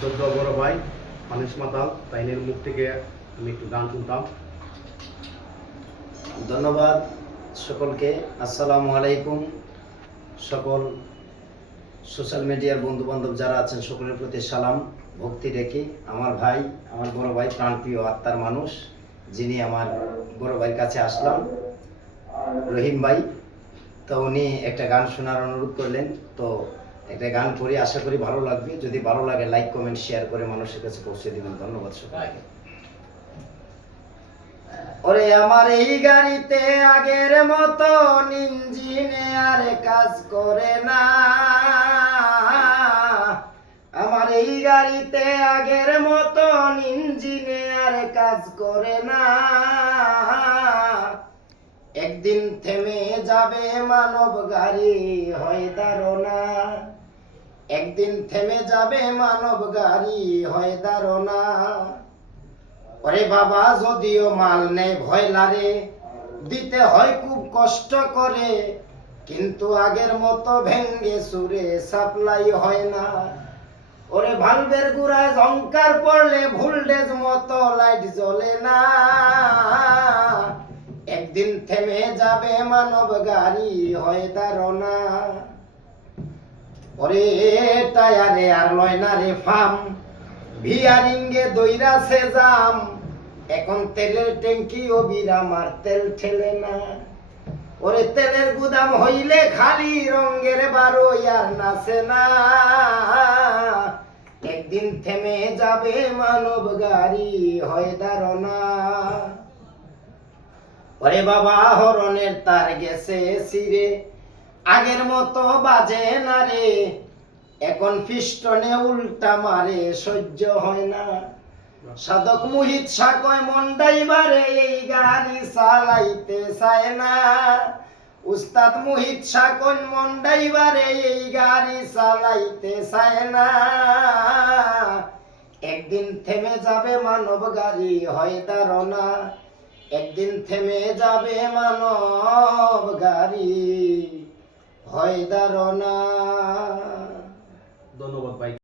ছোট্ট বড় ভাই মানিস মাতাল তাইনের মুখ থেকে আমি একটু গান শুনতাম। ধন্যবাদ সকলকে। আসসালামু আলাইকুম। সকল সোশ্যাল মিডিয়ার বন্ধু বান্ধব যারা আছেন সকলের প্রতি সালাম ভক্তি রেখে আমার ভাই, আমার বড় ভাই, প্রাণপ্রিয় আত্মার মানুষ, যিনি আমার বড় ভাইয়ের কাছে আসলাম, রহিম ভাই। তো উনি একটা গান শোনার অনুরোধ করলেন, তো একটা গান করি, আশা করি ভালো লাগবে। যদি ভালো লাগে লাইক কমেন্ট শেয়ার করে মানুষের কাছে পৌঁছে দিবেন। ধন্যবাদ সকলকে। ওরে আমার এই গাড়িতে আগের মতো ইঞ্জিনে আর কাজ করে না। আমার এই গাড়িতে আগের মতো ইঞ্জিনে আর কাজ করে না। একদিন থেমে যাবে মানব গাড়ি হয় ধারণা। একদিন থেমে যাবে মানব গাড়ি হয় ধারণা। ওরে বাবা যদিও মাল নেই ভয় লাগে, দিতে হয় খুব কষ্ট করে, কিন্তু আগের মতো ভেঙ্গে সুরে সাপ্লাই হয় না। ওরে ভালভের গুড়ায় ঝংকার পড়লে ভোল্টেজ মতো লাইট জ্বলে না। একদিন থেমে যাবে মানব গাড়ি হয় ধারণা। ওরে টায়ারে আর লয় না রে ফাম, ভিয়ারিংয়ে দইরাছে জাম। এখন তেলের ট্যাঙ্কি ও বিরাম আর তেল ঠেলে না। ওরে তেলের গুদাম হইলে খালি রঙের বারো আর নাচে না। একদিন থেমে যাবে মানব গাড়ি হয় ধারণা। ওরে বাবা হরনের তার গেছে ছিঁড়ে, আগের মতো বাজে না রে। এখন পিস্টনে উল্টা মারে সহ্য হয় না। সাধক মোহিত সাকয় মন্ডাইবারে এই গাড়ি চালাইতে চায় না। উস্তাদ মোহিত সাকয় মন্ডাইবারে এই গাড়ি চালাইতে চায় না। একদিন থেমে যাবে মানব গাড়ি হয় ধারণা। একদিন থেমে যাবে মানব গাড়ি হয় ধারণা। ধন্যবাদ ভাই।